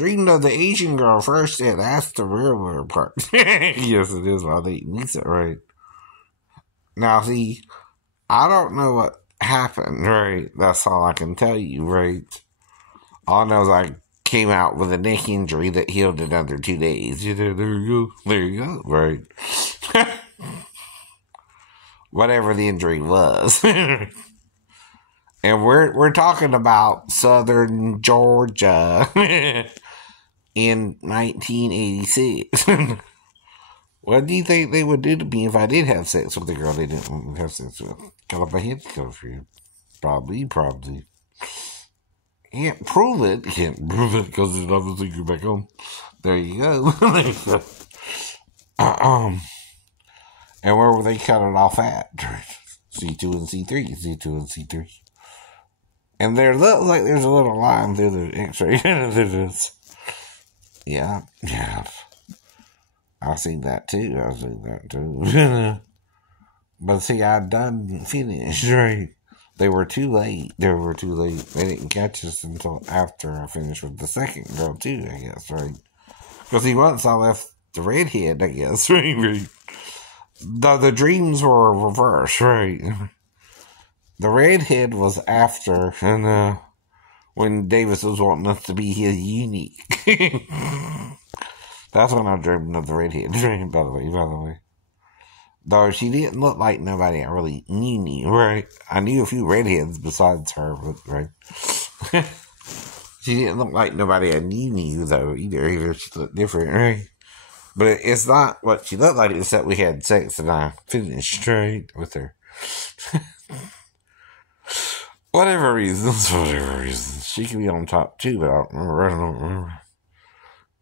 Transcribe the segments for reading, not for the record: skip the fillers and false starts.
dreamed of the Asian girl first, and that's the real weird part. Yes, it is while they eat Lisa, right? Now, see, I don't know what happened, right? That's all I can tell you, right? All I know is I came out with a neck injury that healed in under 2 days. You know, there you go, right? Whatever the injury was. And we're talking about southern Georgia in 1986. What do you think they would do to me if I did have sex with the girl they didn't have sex with? Cut off my head to go for you. Probably. Can't prove it because it's obviously you're back home. There you go. And where were they cut it off at? C2 and C3. And there looks like there's a little line through the x-ray. Yeah. I've seen that too. But see, I done finished, right? They were too late. They didn't catch us until after I finished with the second girl too, I guess, right? Because once I left the redhead, I guess, right? The dreams were reversed, right? The redhead was after, and when Davis was wanting us to be his eunuch. That's when I dreamed of the redhead, by the way. Though she didn't look like nobody I really knew, right? I knew a few redheads besides her, but, right? She didn't look like nobody I knew, though, either. She looked different, right? But it's not what she looked like, except we had sex and I finished, right, with her. Whatever reasons. She can be on top too, but I don't remember.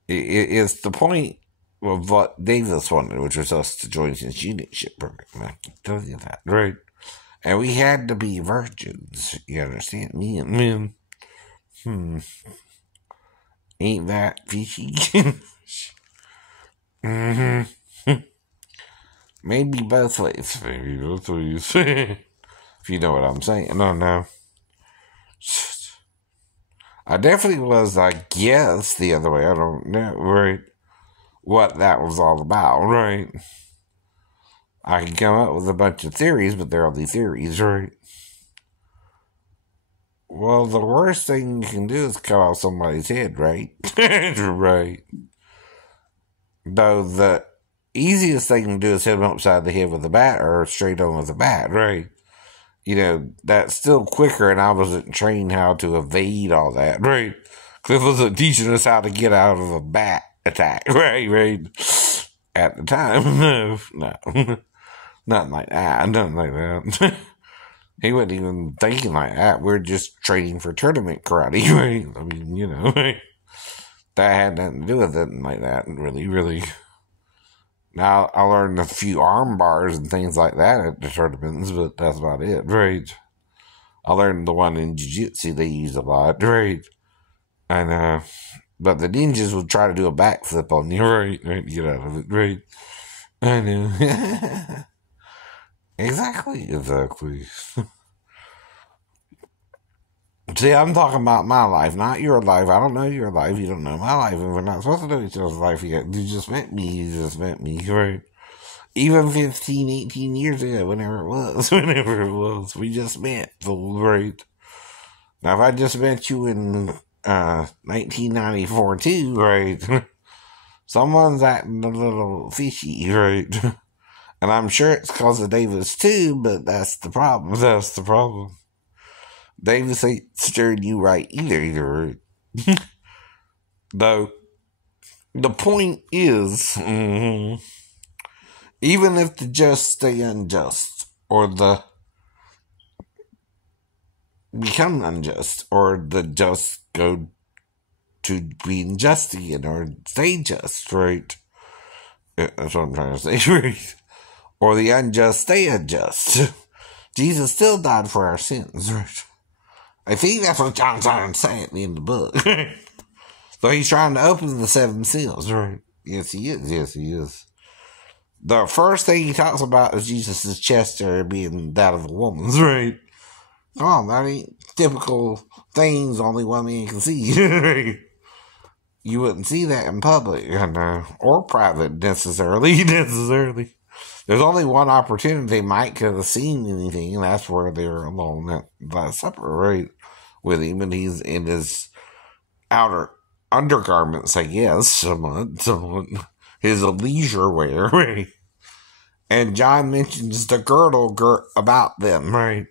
It's the point of what Davis wanted, which was us to join his unitship program. I keep telling you that, right? And we had to be virgins. You understand? Me and men. Ain't that fishy? Maybe both ways. If you know what I'm saying. No. I definitely was, I guess, the other way. I don't know, right? What that was all about, right? I can come up with a bunch of theories, but they're only theories, right? Well, the worst thing you can do is cut off somebody's head, right? Right. Though the easiest thing to do is hit them upside the head with a bat or straight on with a bat, right? You know, that's still quicker, and I wasn't trained how to evade all that, right? Cliff wasn't teaching us how to get out of a bat attack, right? At the time, no. Nothing like that. He wasn't even thinking like that. We're just training for tournament karate, right? I mean, you know, right? That had nothing to do with it like that, really. Now, I learned a few arm bars and things like that at the tournaments, but that's about it, right? I learned the one in jiu-jitsu they use a lot, right? And, but the ninjas would try to do a backflip on you, right? Get out of it, right? I know. Exactly. See, I'm talking about my life, not your life. I don't know your life. You don't know my life. And we're not supposed to know each other's life yet. You just met me, right? Even 15, 18 years ago, whenever it was. We just met, right? Now, if I just met you in 1994 too, right? Someone's acting a little fishy, right? And I'm sure it's because of Davis too, but that's the problem. Davis ain't stirring you right either. Though, the point is, even if the just stay unjust, or the become unjust, or the just go to being just again, or stay just, right? That's what I'm trying to say, right? Or the unjust stay unjust. Jesus still died for our sins, right? I think that's what John's trying to say at the end of the book. So he's trying to open the 7 seals, right? Yes, he is. The first thing he talks about is Jesus' chest area being that of a woman's, right? Come on, that ain't typical things only one man can see. You wouldn't see that in public, or private necessarily. There's only one opportunity they might could have seen anything, and that's where they're alone at the Last Supper, right? With him, and he's in his outer undergarments, I guess, somewhat, his leisure wear, right? And John mentions the girdle about them, right?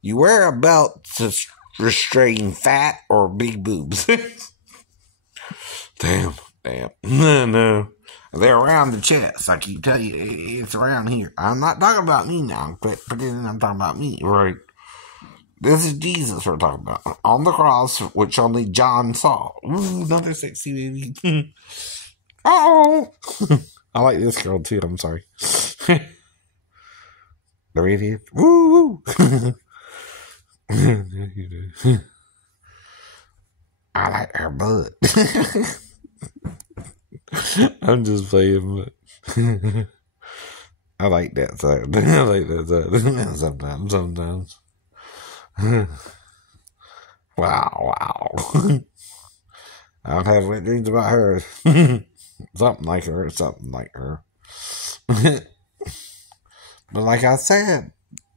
You wear a belt to restrain fat or big boobs. Damn. No. They're around the chest. I keep telling you, it's around here. I'm not talking about me now. I'm talking about me, right? This is Jesus we're talking about. On the cross, which only John saw. Ooh, another sexy baby. Oh! I like this girl too, I'm sorry. The radiant. Woo! I like her butt. I'm just playing, but I like that side. Sometimes. Wow. I don't have wet dreams about her. Something like her. But like I said,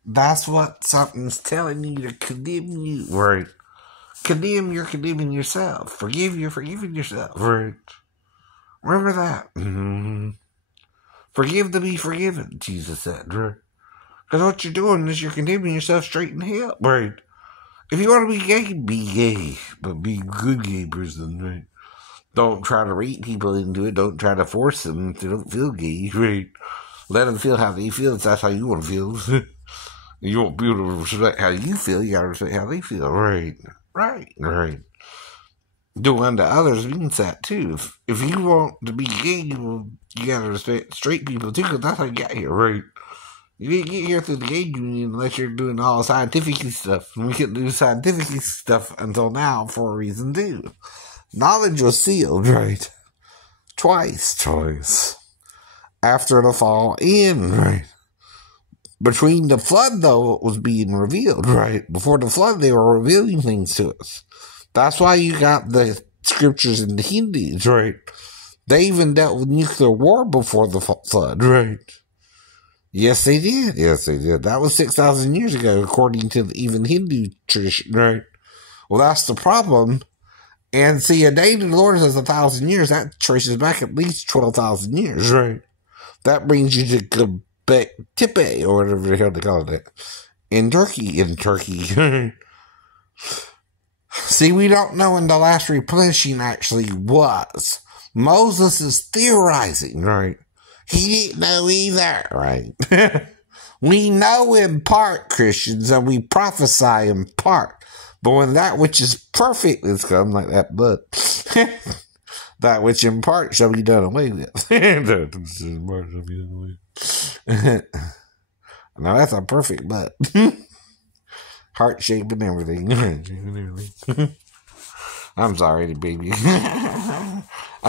that's what something's telling you to condemn you. Right. Condemn, you're condemning yourself. Forgive, you're forgiving yourself. Right. Remember that. Mm-hmm. Forgive to be forgiven, Jesus said. Right. Because what you're doing is you're condemning yourself straight in hell. Right. If you want to be gay, but be a good gay person, right? Don't try to rape people into it. Don't try to force them if they don't feel gay, right? Let them feel how they feel. If that's how you want to feel. You want people to respect how you feel. You got to respect how they feel, right? Right. Do unto others means that, too. If you want to be gay, you got to respect straight people, too, because that's how you got here, right? You didn't get here through the gay union unless you're doing all scientific stuff. And we couldn't do scientific stuff until now for a reason, too. Knowledge was sealed, right? Twice. After the fall in, right? Between the flood, though, it was being revealed, right? Before the flood, they were revealing things to us. That's why you got the scriptures in the Hindus, right? They even dealt with nuclear war before the flood, right? Yes, they did. That was 6,000 years ago, according to the even Hindu tradition, right? Well, that's the problem. And see, a day to the Lord is 1,000 years. That traces back at least 12,000 years, right? That brings you to Göbekli Tepe, or whatever the hell they call it, in Turkey. See, we don't know when the last replenishing actually was. Moses is theorizing, right? He didn't know either, right? We know in part, Christians, and we prophesy in part. But when that which is perfect is come, like that butt, that which in part shall be done away with. Now that's a perfect butt. Heart shape and everything. I'm sorry, baby. I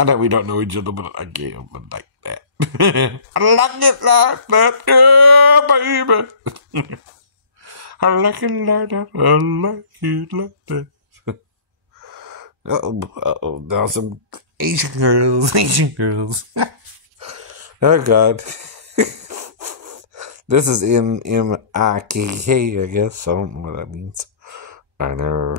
know we don't know each other, but I can't, but like that. I like it like that, yeah, baby. I like it like that. I like it like that. Uh-oh. Now some Asian girls. Oh, God. This is NMIKK, I guess. I don't know what that means. I know.